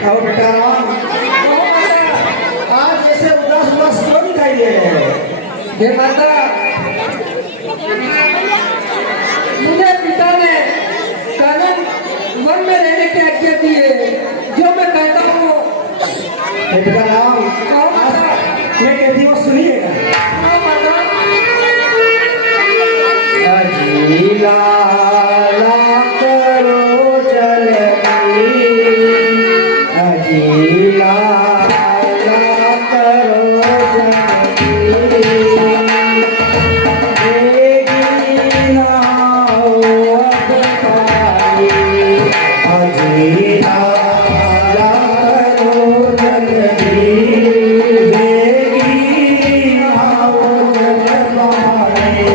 और बेटा राम, आज ऐसे उदास उदास क्यों दिखाई दे रहे हैं? हे माता, मुझे पिता ने कानन वन में रहने की आज्ञा दी है। जो मैं कहता हूँ हे बेटा राम, आज मैं कहती हूँ सुनिएगा। अजीला ला करो जलती, अजीला ला करो जलती, देगी नाव अब पाई, अजीला ला करो जलती, देगी नाव जल पाई।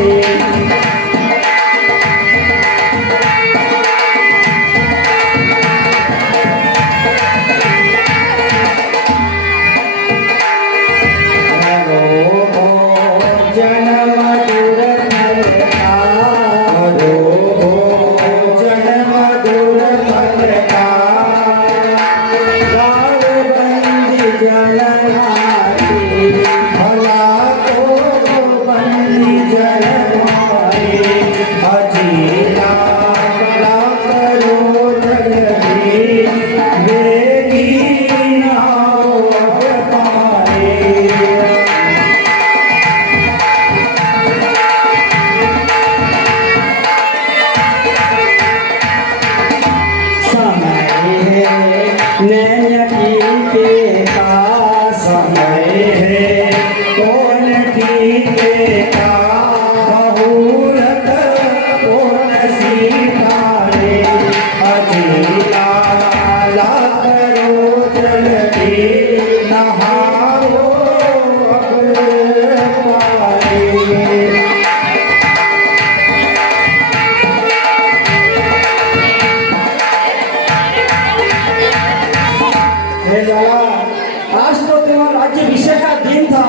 आज तो तुम्हारा राज्याभिषेक का दिन था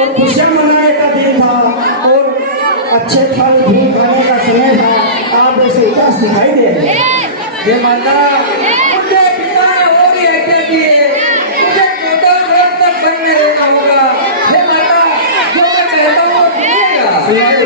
और खुशियां मनाने का दिन था और अच्छे फल फूल खाने का समय था। आप ऐसे उदास दिखाई दे रहे हैं। हे माता, मुझे पिता ने और ही आज्ञा दी है। मुझे 14 वर्ष तक वन में रहना होगा। हे माता, जो मैं कहता हूँ सुनिएगा।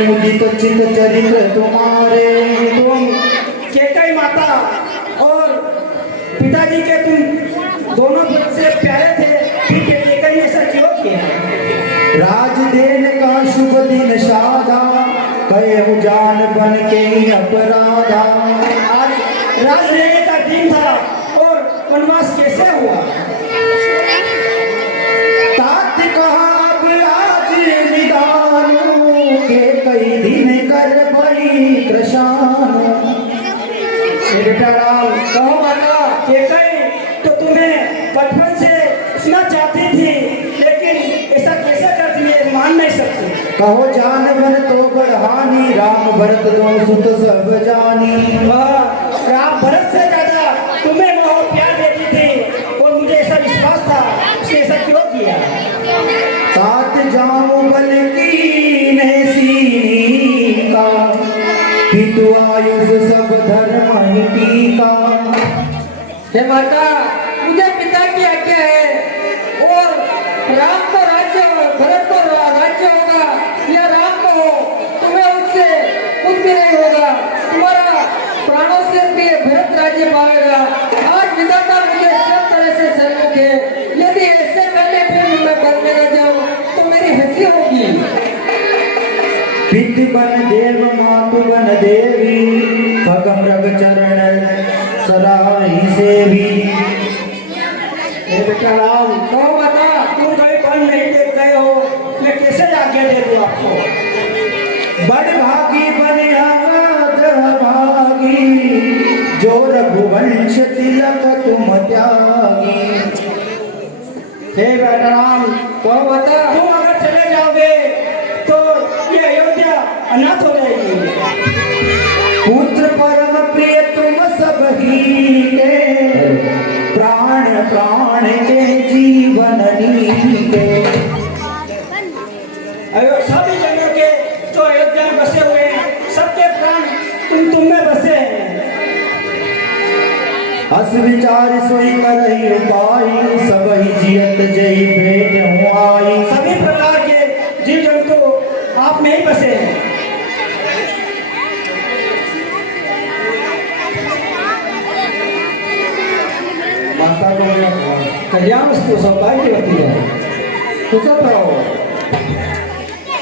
मुदित चित चरित्र तुम्हारे। तुम केकई माता और पिताजी के तुम दोनों से प्यारे थे, फिर केकई ने ऐसा क्यों किया? राज देन का शुभ दिन साधा, कहे जान बन के अपराधा। आज राज लेने का दिन था और वनवास कैसे हुआ? तात कहा अब आज निदानो, के कई दिन कर भई कृशानो। बेटा राम, कहो माता, केकई तो तुम्हें बचपन से इतना चाहती थी, लेकिन ऐसा कैसे करती है, मान नहीं सकती। कहो जान बन तो बढ़ानी, राम भरत दो सुत सब जानी। राम भरत से ज्यादा तुम्हें वो प्यार देती थी और मुझे ऐसा विश्वास था, उसने ऐसा क्यों किया? सात जाऊं बल की ने सीनी का, पितु आयुष सब धर्म ही टीका। हे माता, मुझे पिता की आज्ञा है और राम को राज्य, भरत को राज्य होगा या राम को हो, तुम्हें उससे कुछ भी नहीं होगा। तुम्हारा प्राणों से भी भरत राज्य पाएगा। आज विधाता मुझे सब तरह से सम्मुख है। यदि ऐसे करने फिर मैं बनने न जाऊं तो मेरी हंसी होगी। पित बन देव मातु बन देवी, भगम रग चरण सराई सेवी। बेटा राम, कहो माता, तुम कभी बन नहीं देख गए हो, मैं कैसे आज्ञा दे दूं आपको? बड़ भागी बनियाद भागी, जो रघुवंश तिलक तुम त्यागी। हे बेटा राम, कहो माता, तुम अगर चले जाओगे तो ये अयोध्या अनाथ हो जाएगी। पुत्र परम प्रिय तुम सब ही के, प्राण प्राण के जीवन नीके। सभी जनों के जो अयोध्या में बसे हुए हैं, सबके प्राण तुम में बसे हैं। अस विचार सोई करहि उपाय, सबहि जियत जय भेट आई। सभी प्रकार के जीव जंतु आप में ही बसे हैं। माता को कल्याण सौभाग्यवती है, कुशल रहो।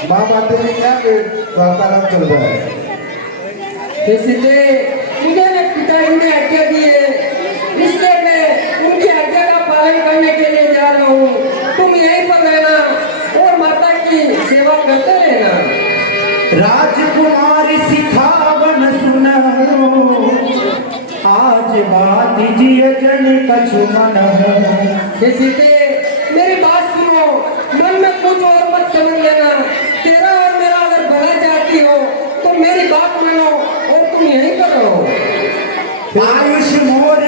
माँ बातें में क्या वार्तालाप चल रहा है? इसलिए मुझे पिताजी ने आज्ञा दी है, इसलिए मैं उनकी आज्ञा का पालन करने के लिए जा रहा हूँ। तुम यहीं पर रहना और माता की सेवा करते रहना। राजकुमारी सिखावन सुनहु, आज बात जिय जन कछु मनहु। इसलिए मेरी बात सुनो, मन में कुछ और मत समझ लेना। तेरा और मेरा अगर भला चाहती हो तो मेरी बात मानो और तुम यहीं पर रहो। आयुष मोर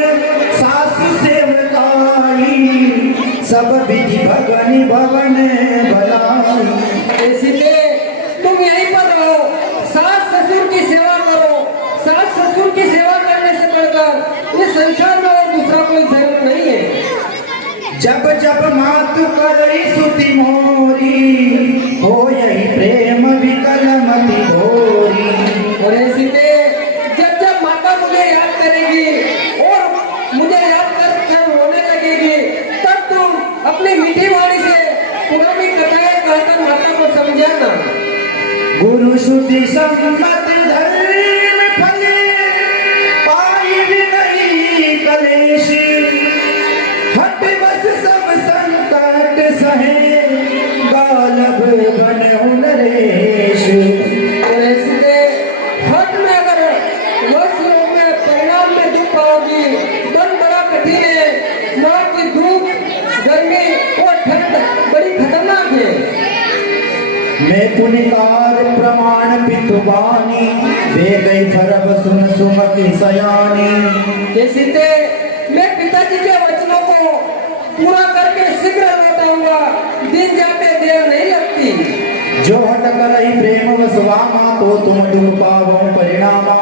सासु सेवकाई, सब विधि भगनि भवन बनाई। इसलिए तुम यहीं पर रहो, सास ससुर की सेवा करो। सास ससुर की सेवा करने से बढ़कर इस संसार में और दूसरा कोई धर्म नहीं है। जब जब मातु करई सुति मोरी, हो यही प्रेम विकल मति भोरी। और इसलिए जब जब माता मुझे याद करेगी और मुझे याद कर रोने लगेगी, तब तुम अपनी मीठी वाणी से पुरानी कथाएं कहकर माता को समझाना। गुरु श्रुति सम्मत धर्म फल, पाई नहीं कलेश। हट बस सब संकट सहे, गालब बन नरेश। और इसलिए हट में अगर वश में परिणाम में दुख पाओगी, मन बड़ा कठिन है। माँ की धूप, गर्मी और ठंड बड़ी खतरनाक है। मैं पुनिकार प्रमाण पितुबानी, वे गई फरब सुन सुमति सयानी। इसलिए मैं पिताजी के वचनों को पूरा करके शीघ्र लौटाऊंगा। दिन जाते देर नहीं लगती। जो हट करई प्रेम वसवामा, तो तुम दुख पावो परिणामा।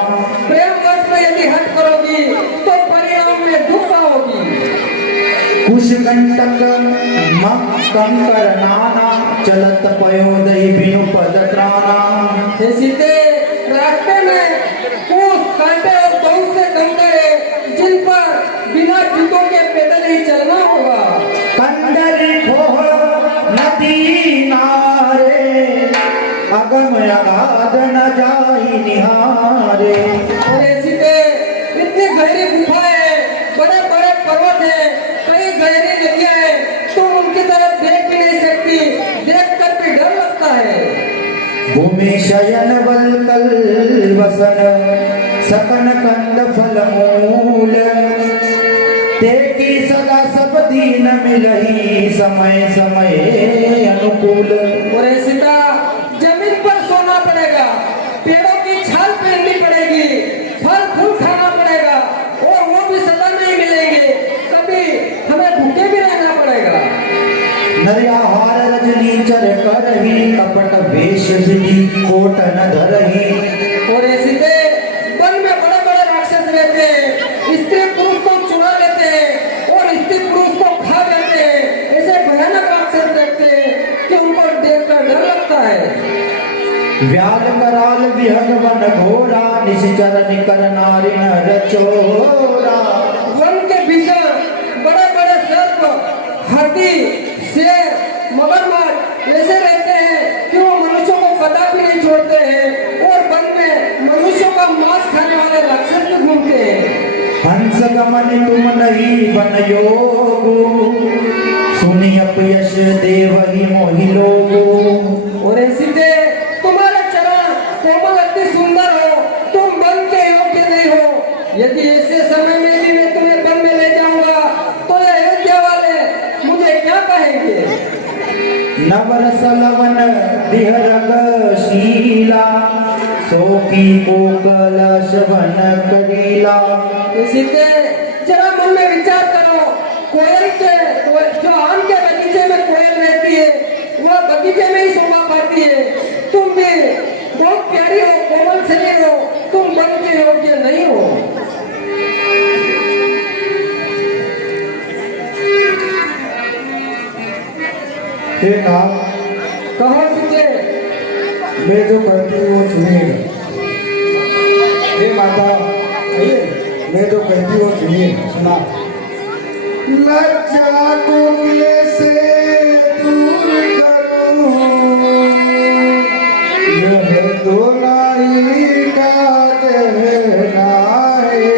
प्रेम वश में यदि हट करोगी तो परिणाम में दुख पाओगी। कुश कंटक कंकर नाना चलत पयोदय बिनु पद त्राना। हे सीते, रास्ते में फूस कांटे और बहुत से कंकड़ जिन पर बिना जूतों के पैदल ही चलना होगा। कंडरी खोह नदी नारे अगम अगाध न जाई निहारे। और हे सीते, इतनी गहरी गुफाएं, बड़े बड़े पर्वत है, कई गहरी नदियां हैं, तुम उनकी तरफ देख भी नहीं सकती, देख कर भी डर लगता है। भूमि शयन वल्कल वसन सकन कंद फल मूल तेकी सदा सब दीन मिलही समय समय अनुकूल। और हे सीता, जमीन पर सोना पड़ेगा, पेड़ों की छाल पहननी पड़ेगी, फल फूल खाना पड़ेगा और वो भी सदा नहीं मिलेंगे, कभी हमें भूखे भी रहना पड़ेगा। नरहार रजनी चर करही कपट वेश विधि कोट न धरही। और ऐसे वन में बड़े बड़े राक्षस रहते हैं, स्त्री पुरुष को चुरा लेते हैं और स्त्री पुरुष को खा जाते हैं। ऐसे भयानक राक्षस रहते हैं कि उनको देखकर डर लगता है। व्याल कराल विहंग वन घोरा निश्चर निकर नारी नर चोरा। वन के भीतर बड़े बड़े सर्प, हाथी, शेर, मगरमच्छ ऐसे रहते हैं कि वो मनुष्यों को कदापि नहीं छोड़ते हैं और वन में मनुष्यों का मांस खाने वाले राक्षस भी घूमते हैं। हंस गमन तुम नहीं बन योगो सुनि अपयश देवहि मोहि लोगो। और ऐसी तुम्हारे चरण कोमल अति सुंदर हो, तुम वन के योग्य नहीं हो। यदि ऐसे समय में भी मैं तुम्हें वन में ले जाऊंगा तो ये अयोध्या वाले मुझे क्या कहेंगे। नवरस लवन दिहरग शीला सोकी कोकल शवन करीला। इसी से जरा मन में विचार करो, कोयल के जो आम के बगीचे में कोयल रहती है वह बगीचे में ही शोभा पाती है। तुम भी बहुत प्यारी हो, कोमल शरीर हो, तुम वन के योग्य नहीं हो। एक आप कहो तुझे, मैं जो कहती हूँ वो सुनिए। हे माता, मैं जो कहती हूँ सुनिए, सुना। लज्जा को कैसे दूर करूं, यह तो नारी का कहना है।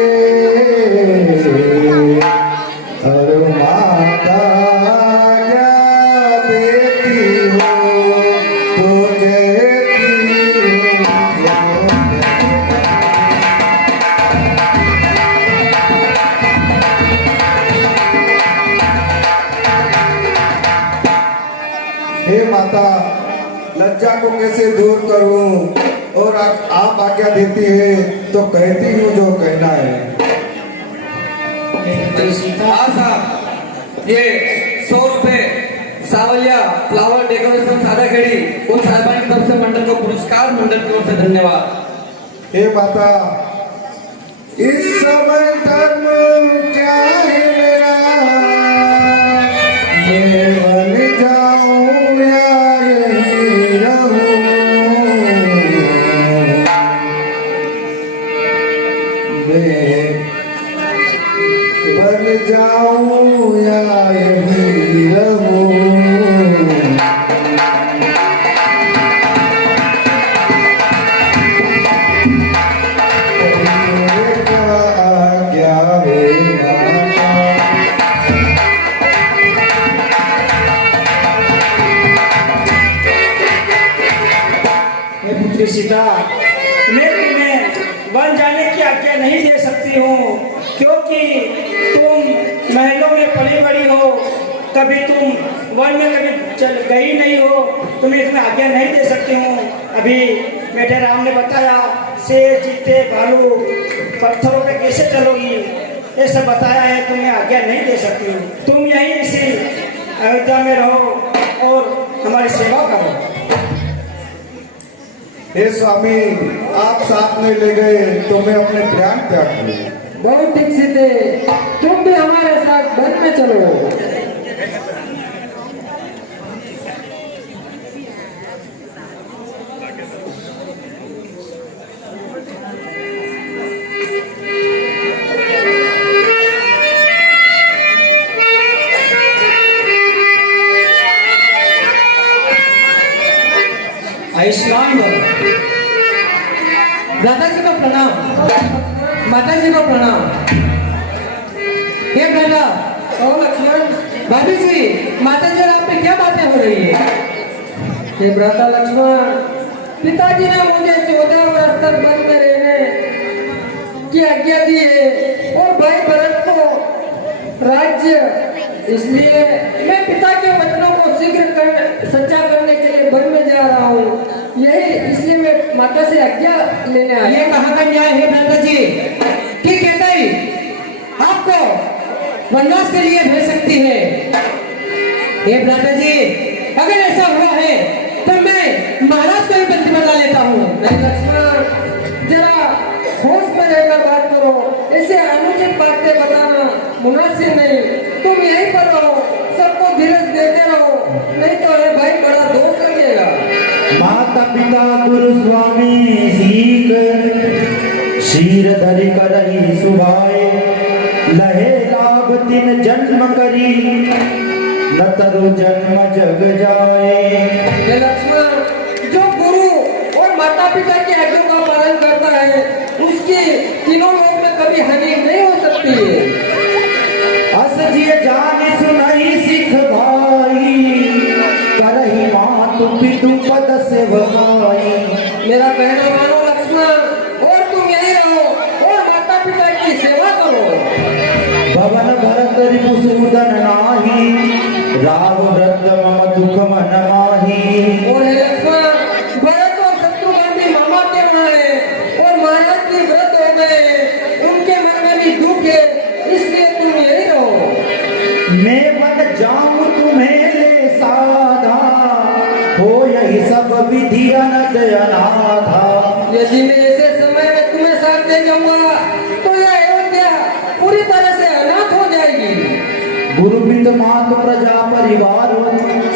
हर माता क्या देती हो तो कहती हो। हे माता, लज्जा को कैसे दूर करूं और आप आज्ञा देती है तो कहती हूँ जो कहना है। ये 100 रुपए सावलिया फ्लावर डेकोरेशन सादा खेड़ी उन साहबान की तरफ से मंडल को पुरस्कार, मंडल की ओर से धन्यवाद। हे माता, इस समय धर्म क्या है मेरा, मैं बन जाऊं या यहीं रहूं। मैं बन जाऊं या यहीं रहूं। पुत्री सीता, मैं तुम्हें वन जाने की आज्ञा नहीं दे सकती हूँ, क्योंकि तुम महलों में पली बड़ी हो, कभी तुम वन में कभी चल गई नहीं हो, तुम्हें इसमें आज्ञा नहीं दे सकती हूँ। अभी बेटे राम ने बताया शेर, चीते, भालू पत्थरों पे कैसे चलोगी, ये सब बताया है, तुम्हें आज्ञा नहीं दे सकती हूँ। तुम यहीं इसी अयोध्या में रहो और हमारी सेवा करो। हे स्वामी, आप साथ में ले गए तो मैं अपने प्राण त्याग दिए। बहुत ठीक सीते, तुम भी हमारे साथ वन में चलो। माता जी को प्रणाम, माता जी को प्रणाम। ये बेटा और लक्ष्मण, भाभी जी, माता जी और आप में क्या बातें हो रही है? ये भ्राता लक्ष्मण, पिताजी ने मुझे 14 वर्ष तक वन में रहने की आज्ञा दी है और भाई भरत को राज्य, इसलिए मैं पिता के वचनों को सच्चा करने के लिए वन में जा रहा हूँ। यही इसलिए मैं माता से आज्ञा लेने आया। ये कहाँ का न्याय है भ्राता जी? ठीक है ताई, आपको वनवास के लिए भेज सकती है। ये भ्राता जी, अगर ऐसा हुआ है तो मैं महाराज को ही बंदी बना लेता हूँ। नहीं लक्ष्मण, जरा होश में रहकर बात करो, ऐसे अनुचित बातें बताना मुनासिब नहीं। तुम यहीं पर रहो, सबको धीरज देते रहो, नहीं तो ये भाई बड़ा दोष लगेगा। माता पिता गुरु स्वामी सीख शीर धरि करहि सुभाए, लहे लाभ तिन जन्म करी न तरु जन्म जग जाए। ये लक्ष्मण, जो गुरु और माता पिता की आज्ञा का पालन करता है उसकी तीनों लोक में कभी हानि नहीं हो सकती है। अस जिय जानि सुनहि सिख भाई, करहि मातु पितु पद सेवकाई। मेरा कहना मानो लक्ष्मण, और तुम यही रहो और माता पिता की सेवा करो। भवन भरत रिपुसूदन नाही, राव व्रत मम दुख मन माही। और हे लक्ष्मण, भरत और शत्रुघ्न भी मामा के रहे और माया की व्रत हो गए, उनके मन में भी दुख है, इसलिए तुम यही रहो। मैं मन जाऊं तुम्हें ले साधा, हो यही सब विधि अनद अनाथा। यदि मैं ऐसे समय में तुम्हें साथ दे जाऊंगा तो यह अयोध्या पूरी तरह से अनाथ हो जाएगी। गुरु पित मात प्रजा परिवार,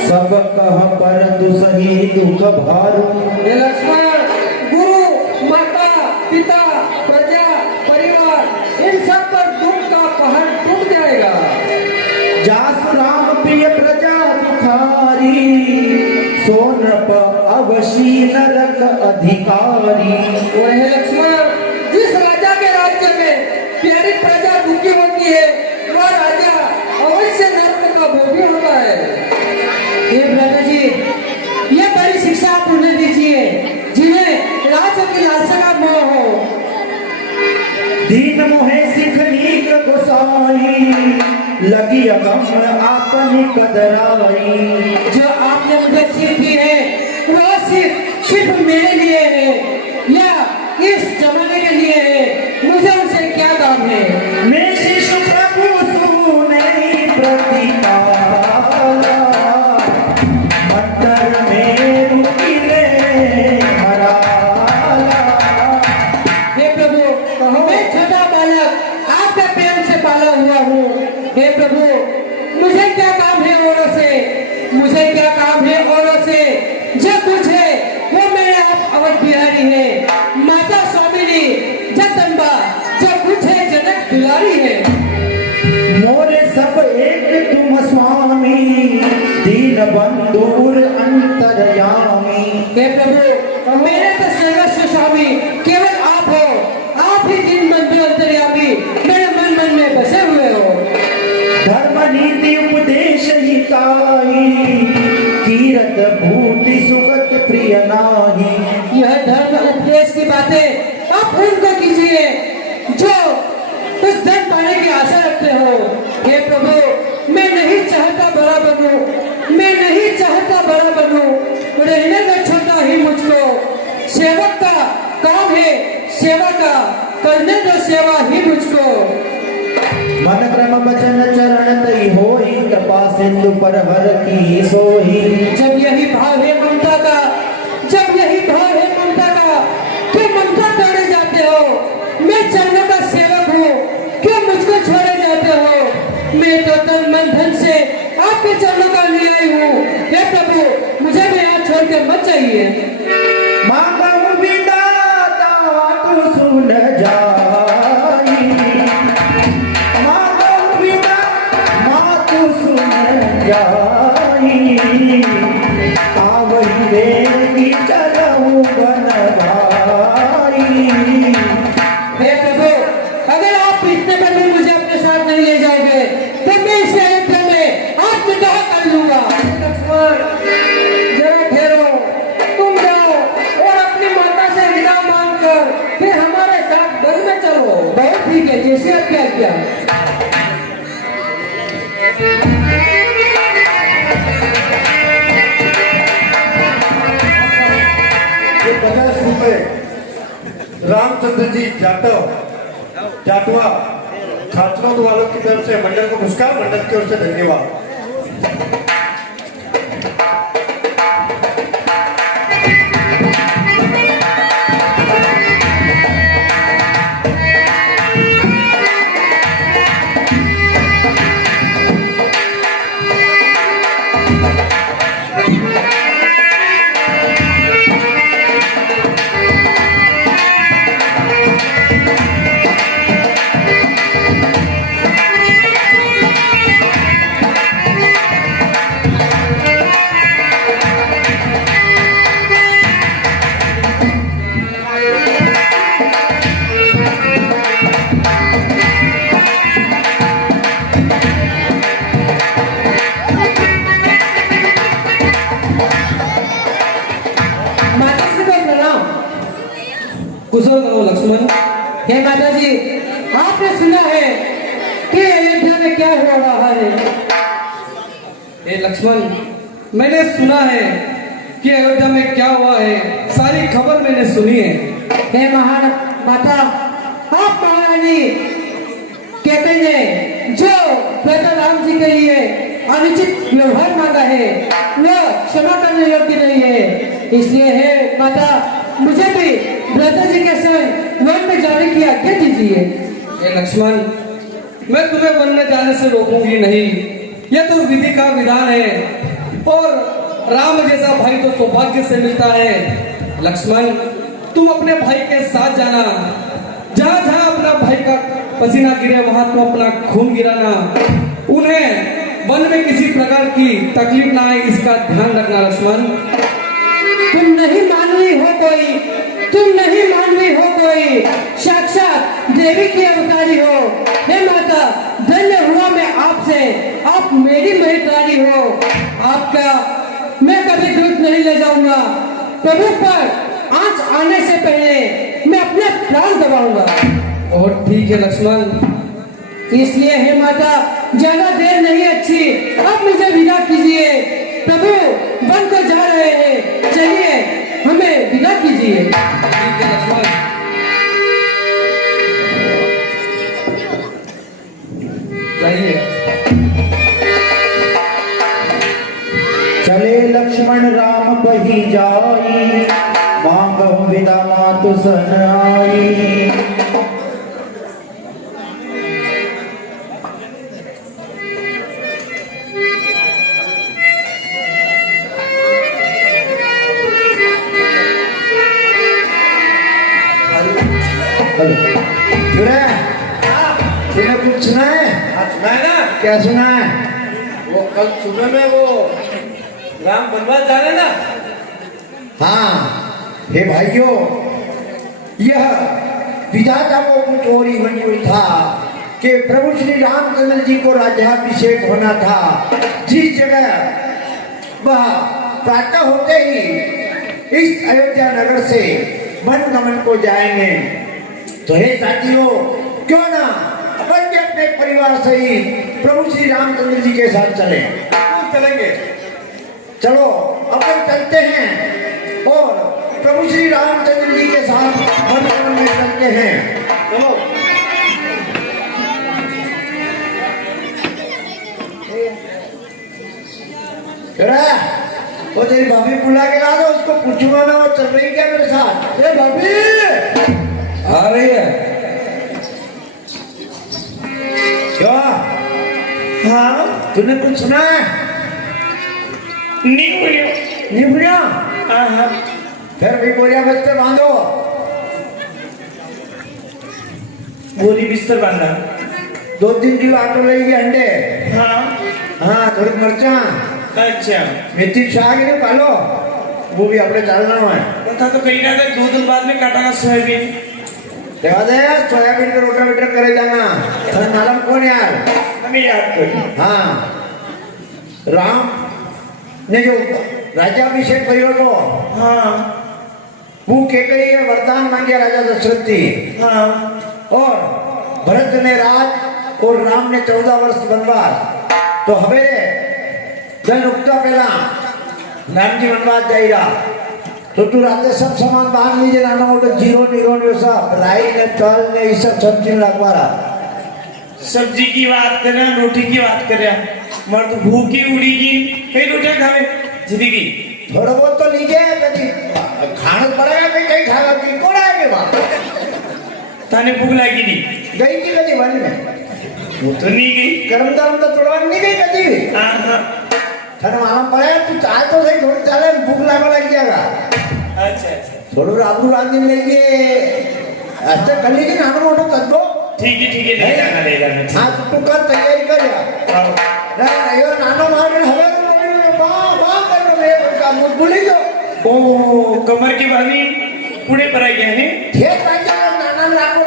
सब कह परंतु सही दुख भार। हे लक्ष्मण, गुरु माता पिता प्रजा परिवार इन सब पर दुख का पहाड़ टूट जाएगा। जासु राम प्रिय प्रजा दुखारी, सोनप अवशी नरक अधिकारी। और हे लक्ष्मण, जिस राजा के राज्य में प्यारी प्रजा दुखी होती है वह राजा अवश्य नरक का भोगी होता है। हे भ्राता जी, ये बड़ी शिक्षा आप उन्हें दीजिए जिन्हें राज्य की लालसा का मोह हो। दीन मोहे सिख नीक गोसाई, लगी अगम आपनी कदराई। जो आपने मुझे सीख दी है वह सिर्फ मेरे लिए है या इस जमाने के लिए है, मुझे उनसे क्या काम है? मैं शिशु प्रभु सुने प्रतिपाला, मटर में रुकिले हराला। हे प्रभु, मैं छोटा बालक आपके प्रेम से पाला हुआ हूँ। हे प्रभु, मुझे क्या काम है औरों से? मुझे क्या काम है औरों से? जो कुछ है वो मेरे आप अवध बिहारी है, माता स्वामिनी जगदम्बा, जो कुछ है जनक दुलारी है। मोरे सब एक तुम स्वामी, दीन बंधुर अंतरयामी। हे प्रभु, मेरे तो सर्वस्व स्वामी केवल आप हो। आप ही दीन बंधु अंतर्यामी मेरे मन मन में बसे हुए हो। धर्म नीति उपदेश हिताई, कीरत भूति सुगत प्रिय नाही। यह धर्म उपदेश की बातें आप उनको कीजिए जो कुछ धन पाने की आशा रखते हो। हे प्रभु, मैं नहीं चाहता बड़ा बनूं, मैं नहीं चाहता बड़ा बनूं, रहने दो छोटा ही मुझको। सेवक का काम है सेवा का, करने दो सेवा ही मुझको। मन क्रम वचन चरण तई होई, कृपा सिंधु पर हर की सोई। जब यही भाव है ममता का, जब यही भाव है ममता का, क्यों ममता तोड़े जाते हो? मैं चरणों का सेवक हूँ, क्यों मुझको छोड़े जाते हो? मैं तो तन मन धन से आपके चरणों का अनुयायी हूँ। हे प्रभु, मुझे भी यहाँ छोड़ के मत चाहिए। मांगू विदाता तू सुन जाई, मांगू विदा माँ तू सुन जाई। आवही बेगी चलऊ बन भाई। ठीक है, जैसे आपकी आज्ञा। ये 50 रुपए रामचंद्र जी जाटवा छात्रों वालों की तरफ से मंडल को पुरस्कार, मंडल की ओर से धन्यवाद। माता श्री को प्रणाम। कुशल रहो लक्ष्मण। हे माता जी, आपने सुना है कि अयोध्या में क्या हो रहा है? हे लक्ष्मण, मैंने सुना है कि अयोध्या में क्या हुआ है, सारी खबर मैंने सुनी है। हे महान माता, आप महारानी कहते हैं जो प्रजा राम जी के लिए अनुचित व्यवहार मांगा है वो क्षमा करने योग्य नहीं है। इसलिए हे माता, मुझे भी भ्राता जी के संग वन में जाने की आज्ञा दीजिए। हे लक्ष्मण, मैं तुम्हें वन में जाने से रोकूंगी नहीं, यह तो विधि का विधान है और राम जैसा भाई तो सौभाग्य से मिलता है। लक्ष्मण, तुम अपने भाई के साथ जाना, जहाँ जहाँ अपना भाई का पसीना गिरे वहां तुम अपना खून गिराना, उन्हें वन में किसी प्रकार की तकलीफ ना आए इसका ध्यान रखना। लक्ष्मण, तुम नहीं मानवी हो कोई, तुम नहीं मानवी हो कोई, साक्षात देवी की अवतारी हो। हे माता, धन्य हुआ मैं आपसे, आप मेरी महितारी हो। आपका मैं कभी दूध नहीं ले जाऊंगा। प्रभु पर आंच आने से पहले मैं अपने प्राण दबाऊंगा। और ठीक है लक्ष्मण। इसलिए हे माता, ज्यादा देर नहीं अच्छी, अब मुझे विदा कीजिए। प्रभु वन को जा रहे हैं, चलिए हमें विदा कीजिए। ठीक है लक्ष्मण। जाइए। चले लक्ष्मण राम बही जाई, मांगहु विदा मातु सन आई। तूने कुछ सुना है? सुना है ना? क्या सुना है? वो कल सुबह में वो राम बनवास जा रहे ना। हाँ हे भाइयों, यह विधाता को कुछ और ही मंजूर था कि प्रभु श्री रामचंद्र जी को राज्याभिषेक होना था। जिस जगह वह प्रातः होते ही इस अयोध्या नगर से वन गमन को जाएंगे, तो हे साथियों, क्यों ना अपन भी अपने परिवार से ही प्रभु श्री रामचंद्र जी के साथ चले। चलेंगे, चलो अपन चलते हैं और प्रभु श्री रामचंद्र जी के साथ वन गमन में चलते हैं। चलो। वो तेरी भाभी बुला के ला दो, उसको पूछूंगा ना वो चल रही क्या मेरे साथ। ए भाभी, आ रही है। क्या? हाँ, तूने कुछ सुना है? नहीं सुना? हाँ। फिर भी बोरिया बिस्तर बांधो। बोरी बिस्तर बांधा। 2-3 किलो आटो लेगी, अंडे। हाँ। हाँ, थोड़ी मिर्चा, अच्छा, मेथी शाक ने पालो, वो भी अपने डालना है। बता तो कहीं ना कहीं 2 दिन बाद में काटा सोयाबीन। देवा दे, सोयाबीन का रोटावेटर करे जाना। और मालूम कौन यार? हमें याद कर। हाँ, राम ने जो राज्याभिषेक करो तो हाँ वो के कही वरदान मांगे राजा दशरथ जी। हाँ। और भरत ने राज और राम ने 14 वर्ष वनवास। तो हमें जन उगता पहला राम जी वनवास जाएगा तो तू राते सब सामान बांध लीजिए, नाना मोटे जीरो नीरो ने सब राई ने तल ने ये सब सब्जी लगवा रहा। सब्जी की बात करें, रोटी की बात करें, मर्द भूखी उड़ीगी कई रोटियां खावे जिंदगी थोड़ा बहुत तो लीजिए, कभी खाना पड़ेगा कहीं कहीं खाएगा कि कौन आएंगे वहां थाने भूख लगी नहीं गई थी कभी वन में वो तो नहीं गई। कर्म धर्म तो तोड़वा नहीं गई कभी भी। हाँ हाँ थाने मालूम पड़ेगा तू चाहे तो सही थोड़ी चले भूख लग जाएगा। अच्छा अच्छा थोड़ा राबू रात दिन लेंगे अच्छा कर लीजिए नाना मोटो कर दो। ठीक है ले जाना ले जाना। हाँ तू कर तैयारी कर यार अयो नानो मार के हवे वाह वाह कर लो मेरे काम भूल ही जाओ। ओ कमर की भाभी पूरे पर आ गया है। ठीक है नाना राखो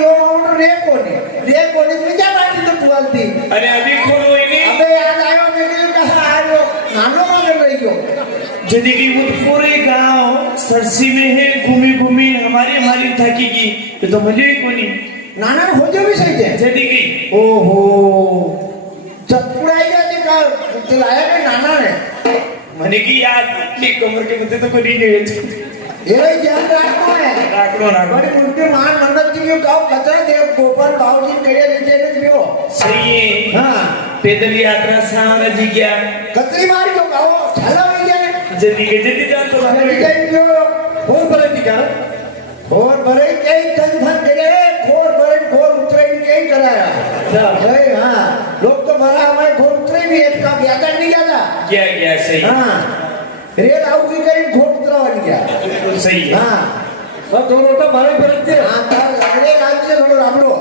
यो माउंट रे कोनी तुझे बात तो तुलती। अरे अभी खोलो इन्हें। अबे याद आयो मेरे कहा आयो नानो मांग रही हो जिंदगी वो पूरे गांव सरसी में है घूमी हमारी थकेगी ये तो मजे ही कोनी। नाना हो जो भी सही है जिंदगी ओहो चतुराई जाती का दिलाया के नाना ने मने की याद की कमर के मुद्दे तो कोनी गए। ये ध्यान रखना है राखो बड़ी उनके मान मन्नत जी को गाँव कचरा देव गोपाल बाबू जी तेरे नीचे पियो सही है। हाँ पैदल यात्रा सामने जी गया कतरी मार को गाँव छाला हो गया जल्दी जान तो फोन पर टिका फोन बरे कई धन करे खोर उतरे कई कराया भाई। हाँ लोग तो भरा हमारे खोर उतरे भी एक का ज्यादा नहीं जाता गया सही। हाँ रेल आऊ की कहीं खोर उतरा बन गया बिल्कुल सही है। हाँ सब दोनों का मारे पड़ते हाँ तार अरे राज्य थोड़ा रामलो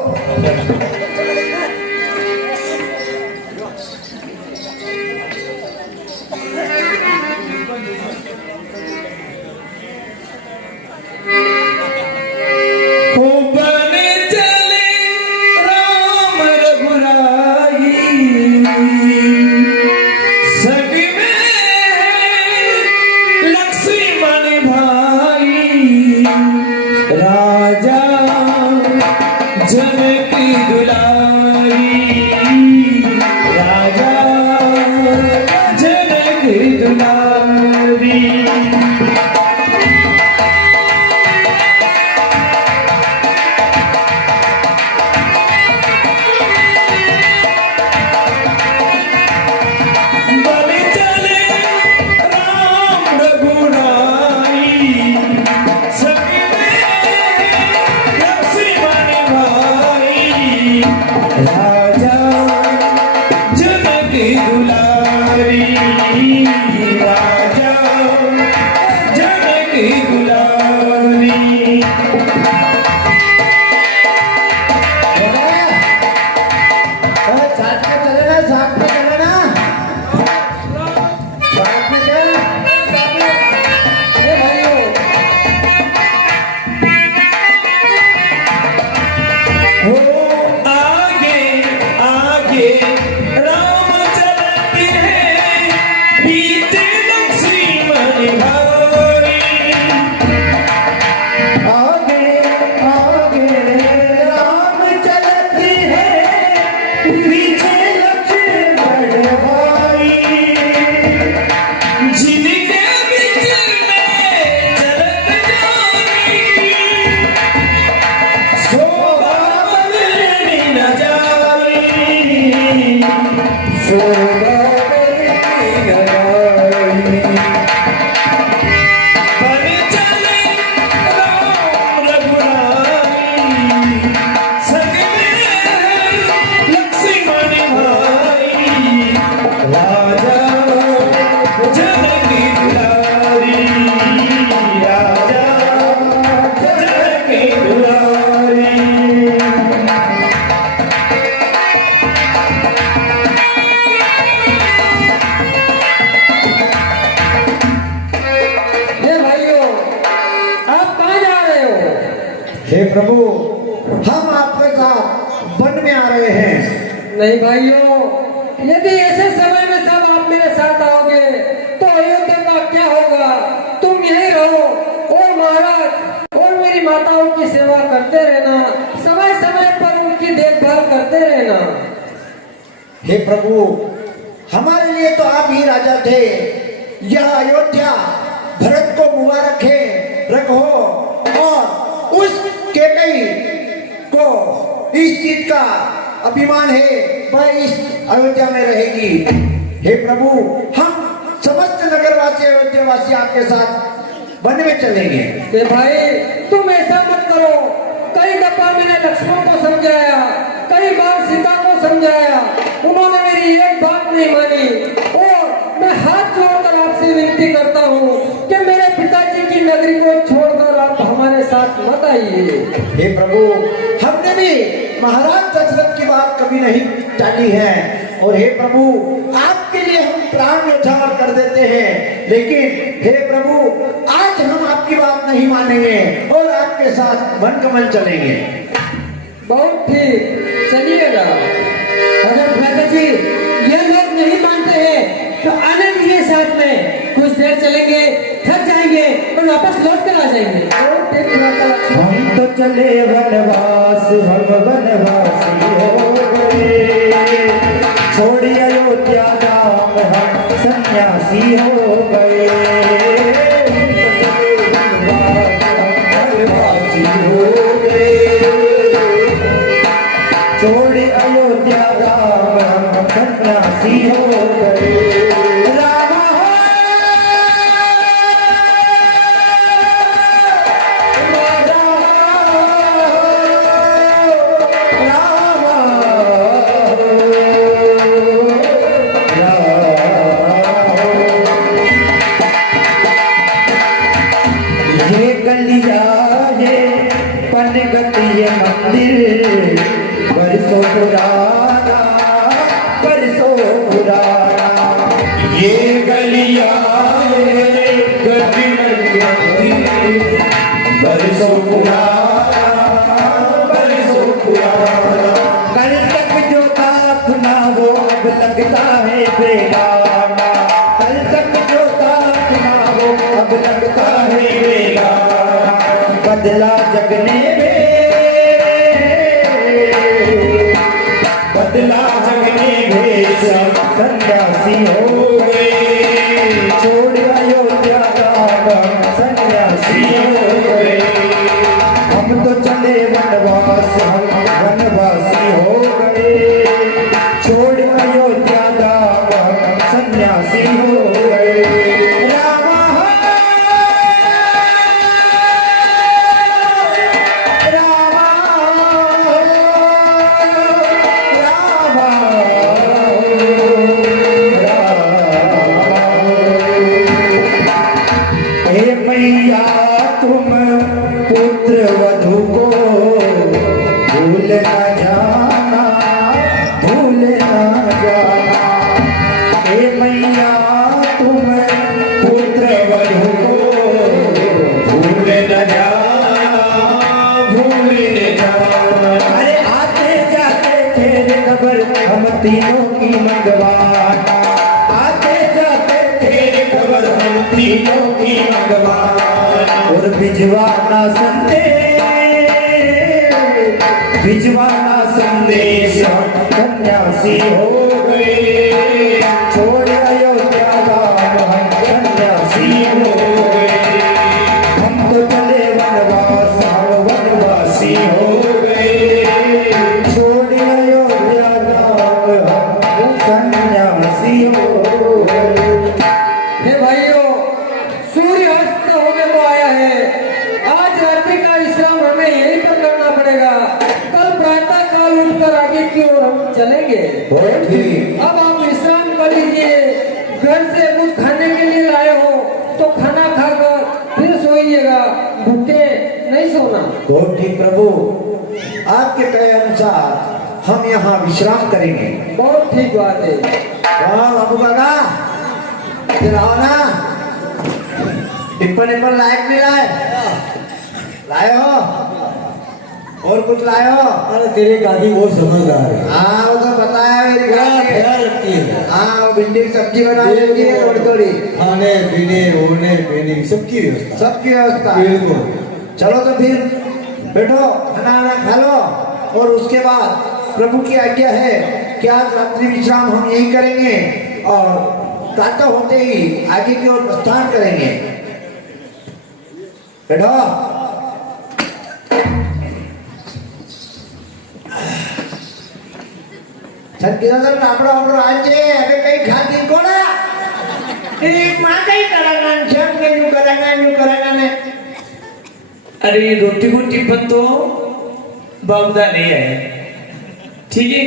हे प्रभु हम आपके साथ वन में आ रहे हैं। नहीं भाइयों, यदि ऐसे समय में सब आप मेरे साथ आओगे तो अयोध्या का क्या होगा? तुम यहीं रहो और महाराज और मेरी माताओं की सेवा करते रहना, समय समय पर उनकी उसकी देखभाल करते रहना। हे प्रभु, हमारे लिए तो आप ही राजा थे। यह अयोध्या भरत को मुबारक है रखो, और उस कैकई को इस चीज का अभिमान है, वह इस अयोध्या में रहेगी। हे प्रभु, हम समस्त नगरवासी अयोध्यावासी आपके साथ वन में चलेंगे। कि भाई तुम ऐसा मत करो। कई दफा मैंने लक्ष्मण को समझाया, कई बार सीता को समझाया, उन्होंने मेरी एक बात नहीं मानी। और मैं हाथ जोड़कर आपसे विनती करता हूँ कि मेरे पिताजी की नगरी को छोड़कर आप हमारे साथ मत आइए। हे प्रभु, हमने भी महाराज दशरथ की बात कभी नहीं टाली है, और हे प्रभु, आपके लिए हम प्राण न्यौछावर कर देते हैं, लेकिन हे प्रभु, आज हम आपकी बात नहीं मानेंगे और आपके साथ वन कमल चलेंगे। बहुत ठीक, चलिएगा। अगर भ्राता जी ये लोग नहीं मानते हैं तो आने दीजिए साथ में, कुछ देर चलेंगे, थक जाएंगे और वापस लौट कर आ जाएंगे। बहुत ठीक भ्राता लक्ष्मण। हम तो चले वनवास, हम वनवासी हो गए, छोड़ी अयोध्या धाम हम सन्यासी हो गए। हम तो चले वनवास, हम वनवासी हो गए, छोड़ी अयोध्या धाम हम सन्यासी हो गए। रामा हो, ये गलिया ये पनगत ये मंदिर बरसों पुराना, बरसों पुराना। ये गलिया ये गली मंदिर बरसों पुराना, बरसों पुराना। कल तक जो था अपना वो अब लगता है बेगाना, कल तक जो था अपना वो अब लगता है बेगाना। बदला जगने में, बदला जगने में सब सन्यासी हो गए, छोड़ अयोध्या धाम सन्यासी हो गए। हम तो चले वनवास, हम वनवासी हो गए, छोड़ अयोध्या धाम सन्यासी हो गए। रामा हो, रामा हो, रामा हो। हे मैया तुम पुत्र वधू को भूल न जाना, भूल न जाना। हे मैया तुम पुत्र वधू को भूल न जाना, भूल न जाना। अरे आते जाते तेरे खबर हम तीनों की मंगवाना, आते जाते तेरे खबर हम तीनों की मंगवाना। और भिजवाना संदेश, भिजवाना संदेश हम सन्यासी हो गए, छोड़ अयोध्या धाम हम सन्यासी हो गए। हम तो चले वनवास, हम वनवासी हो गए, छोड़ अयोध्या धाम हम सन्यासी हो गए। हे भाइयों, सूर्य अस्त होने को आया है। आज रात्रि का विश्राम हमें यहीं पर करना पड़ेगा। कल प्रातः काल उठकर आगे की ओर हम चलेंगे। बहुत ठीक। अब आप विश्राम कर लीजिए। घर से कुछ खाने के लिए लाए हो तो खाना खाकर फिर सोइएगा, भूखे नहीं सोना। बहुत ठीक प्रभु, आपके कहे अनुसार हम यहाँ विश्राम करेंगे। बहुत ठीक बात है। वाह बाबू काका, इधर आओ ना। टिप्पण टिप्पण लायक नहीं लाए, लाए हो? और कुछ लाए हो? अरे तेरे गाड़ी वो समझदार है, हाँ वो तो बताया मेरी क्या गाड़ी है। ख्याल रखती है, हाँ वो भिंडी की सब्जी बना देती है थोड़ी थोड़ी, खाने पीने ओढ़ने पहने की सबकी व्यवस्था। सबकी व्यवस्था। बिल्कुल। चलो तो फिर बैठो, खाना वाना खा लो और उसके बाद प्रभु की आज्ञा है कि आज रात्रि विश्राम हम यही करेंगे और प्रातः होते ही आगे की ओर प्रस्थान करेंगे। बैठो। छत्तीसगढ़ આપણો આપણો રાજ્ય હવે કઈ ખાતી કોના એક માં કઈ કરાંગા જેમ કઈ કરાંગા ને अरे ये रोटी को टिप्पण तो बाबदा नहीं है, ठीक है।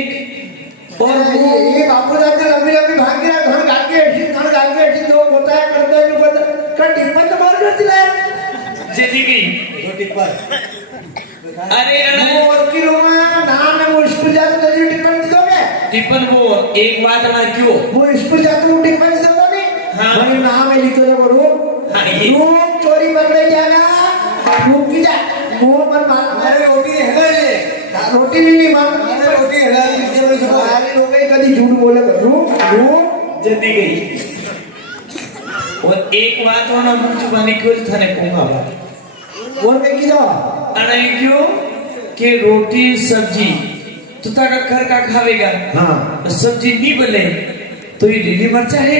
और ये बापू दादा लंबी लंबी भाग गया घर गाके ऐसी दो होता है करता है ऊपर का टिप्पण तो बहुत करती है जैसे कि दो टिप्पण। अरे और किलो में नाम है वो स्कूल जाते तो टिप्पण दोगे टिप्पण वो एक बात ना क्यों वो स्कूल जाते वो टिप्पण दोगे नहीं। हाँ। मैंने नाम है लिखो तो रूम हाँ, ये- रूम चोरी पकड़े जाना रूम की जा मुंह पर मार अरे रोटी है ले रोटी नहीं मार अरे रोटी है अरे लोग कभी झूठ बोले रूम जल्दी गई। और एक बात हो ना मुझ जुबानी क्यों थाने कहूँगा बोल के की जाओ अरे क्यों कि रोटी सब्जी तो ताका घर का खावेगा। हाँ। सब्जी नहीं बने तो ये लीली मरचा है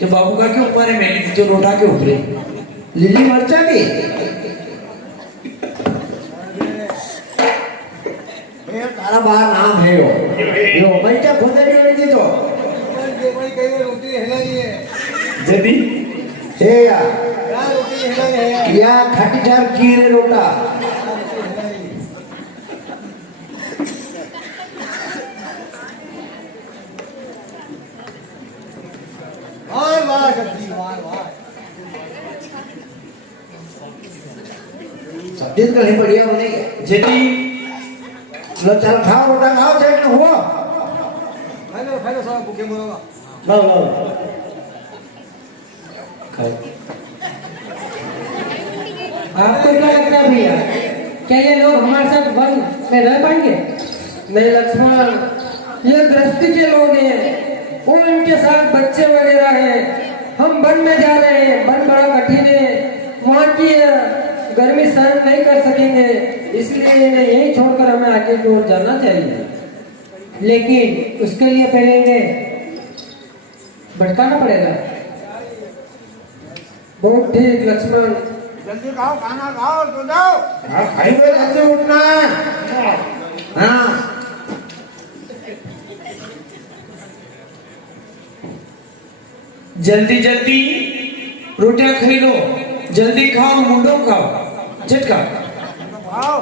तो बाबू का क्यों मारे मैंने तो रोटा के ऊपरे लिली मरचा भी तारा बाहर नाम है यो भाई क्या खोदे भी होती तो जल्दी हे या खाटी चार कीरे रोटा सब्जी तो नहीं बढ़िया होने जल्दी लो चल खाओ रोटा खाओ जेट न हुआ लो लो आपको क्या लगता है भैया, क्या ये लोग हमारे साथ वन में रह पाएंगे? नहीं लक्ष्मण, ये गृहस्थी के लोग हैं और इनके साथ बच्चे वगैरह हैं। हम वन में जा रहे हैं, वन बड़ा कठिन है, वहाँ की गर्मी सहन नहीं कर सकेंगे, इसलिए इन्हें यहीं छोड़कर हमें आगे की ओर जाना चाहिए। लेकिन उसके लिए पहले इन्हें भटकाना पड़ेगा। बहुत ठीक लक्ष्मण। जल्दी खाओ खाना खाओ तो जाओ खाई हुए जल्दी उठना हाँ जल्दी जल्दी रोटियां खाई लो, जल्दी खाओ मुंडो खाओ झटका खाओ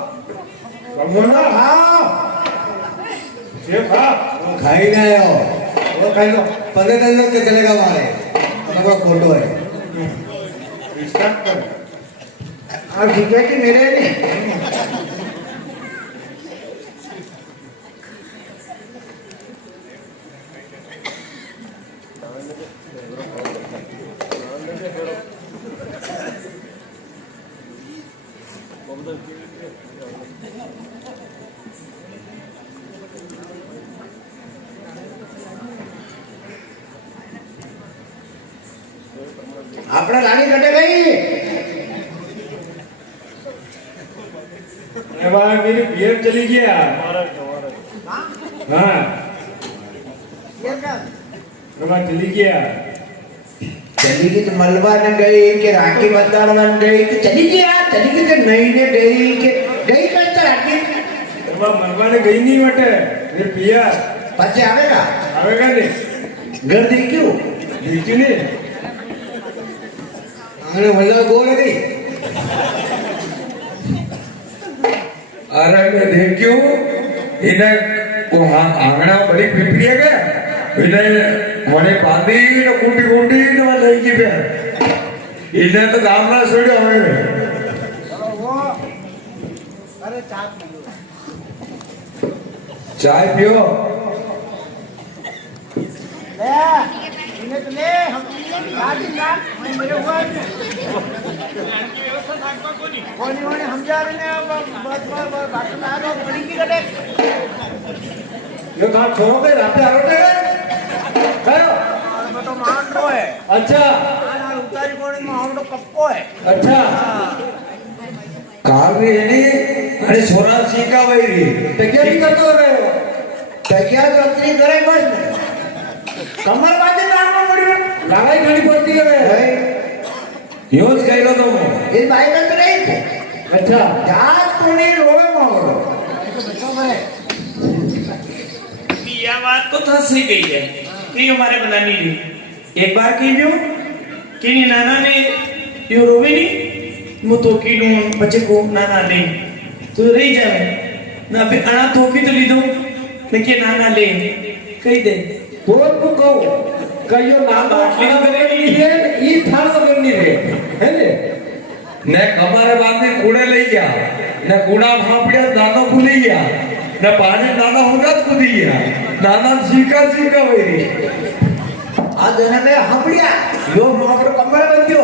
मुन्ना खाओ ये खा खाई ना हो वो खाई लो 15 दिन तक चलेगा हमारे हमारा फोटो है और ठीक है कि मेरे नहीं આપણે રાણી કટે ગઈ मेरी बियर चली गया। हाँ चली गया। चली गई तो मलबा न गई कि राखी बंधन बन गई कि चली गई तो नहीं ने गई कि गई करता राखी मलबा ने गई नहीं बटे फिर पिया पाचे आवेगा नहीं घर देखियो देखी नहीं आंगने मलबा गोल गई अरे मैं देखियो इन्हें वो आंगणा बड़ी पिपड़ी है क्या इन्हें મને બાંધીને કુંટી કુંટીને લઈ ગઈ બે એને તો ગામના છોડ્યો હવે ચાય પીઓ ये काम छोड़ो के राते आरोटे करो तो मान रो है। अच्छा उतारी कोणी में हम तो कप्पो है। अच्छा કાલની એની अरे छोरा सीखा वही तैयारी करतो रे तैयार तो अपनी करे बस कमर बाजे नाम पड़ियो लड़ाई खड़ी पड़ती है यूज कहिलो तो ये भाई का तो नहीं थे अच्छा जात कोणी रोवे मारो यह बात तो था सही गई है कि हमारे बनानी थी एक बार की जो कि नाना ने यो रोवे नहीं मु तो की नु बच्चे को नाना नहीं तू रही जावे ना फिर अना तो की तो ली दो लेकिन नाना ले कही दे तो को कहो कहियो नाना खाना बनेगी ये ई थाल तो करनी रे है ने ने कमर बांधे कूड़े ले गया ने कूड़ा भापड़िया नाना भूली गया ने पानी नाना होगा खुदी गया नाना सीखा वही आ जने में हपड़िया यो मोटर कमर बंदियो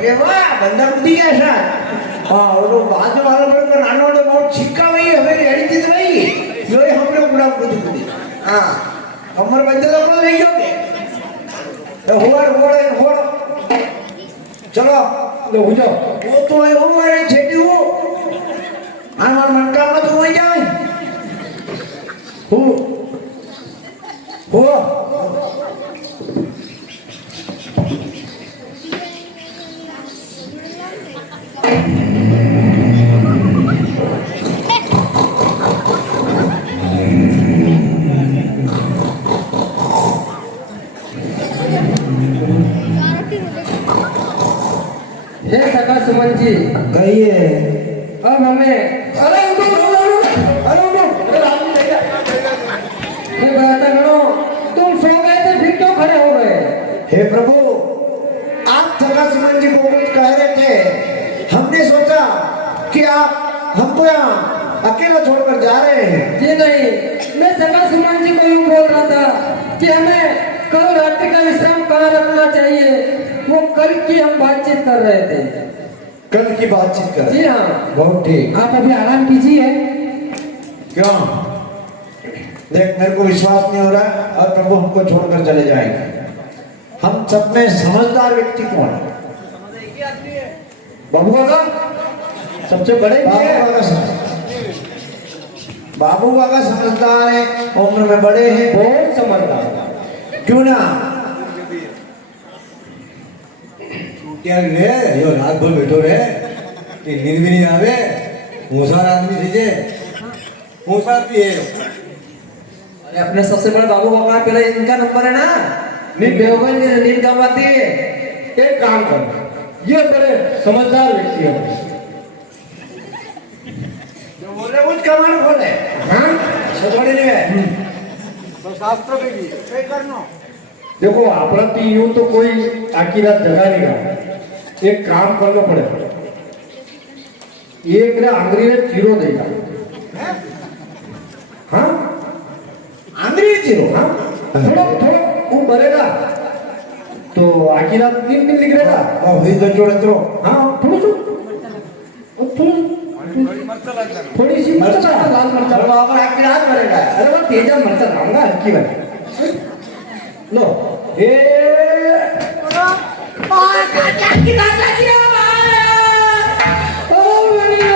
के वाह बंदर बुद्धि गया शायद हां वो बाजू वाला पर तो नानो ने बहुत छिक्का वही हमें रेडी थी वही यो हमने पूरा बुद्धि हां कमर बंदे तो को नहीं होगे तो होड़ चलो लो हो जाओ वो तो है वो है छेटी वो हमार मन का मत हो जाए हो हे सका सुमन जी कहिए अब हमें अरे उठो हे बता गणो तुम सो गए थे फिर क्यों खड़े हो गए हे प्रभु आप सका सुमन जी को कुछ कह रहे थे हमने सोचा कि आप हमको यहाँ अकेला छोड़कर जा रहे हैं जी नहीं मैं सका सुमन जी को यूं बोल रहा था कि हमें कल रात्रि का विश्राम कहाँ रखना चाहिए वो कल की हम बातचीत कर रहे थे कल की बातचीत कर जी हाँ बहुत ठीक आप अभी आराम कीजिए क्यों देख मेरे को विश्वास नहीं हो रहा और प्रभु हमको छोड़कर चले जाएंगे हम सब में समझदार व्यक्ति कौन है बाबू का सबसे बड़े बाबू का समझदार है उम्र में बड़े हैं बहुत समझदार क्यों ना क्या रे यो रात भर बैठो रे कि नींद भी नहीं आवे होशियार आदमी सीजे होशियार भी है अरे अपने सबसे बड़े बाबू का पहले इनका नंबर है ना नींद बेहोगन नींद कम आती है एक काम कर ये बड़े समझदार व्यक्ति है जो बोले कुछ कमान खोले हाँ थोड़ी नहीं है तो शास्त्र भी करना देखो अपना तो यूं तो कोई आखी रात जगा नहीं रहा एक काम करना पड़ेगा एक ना अंग्रेज ने जीरो देगा हाँ अंग्रेज जीरो हाँ थोड़ा वो बढ़ेगा तो आखी रात नींद निकलेगा हुई तो जोड़े तो हाँ थोड़ी सी मरचा लाल मरचा चलो आप आपकी रात मरेगा अरे वो तेजा मरचा लाऊंगा हल्की वाली लो ए ओ मेरी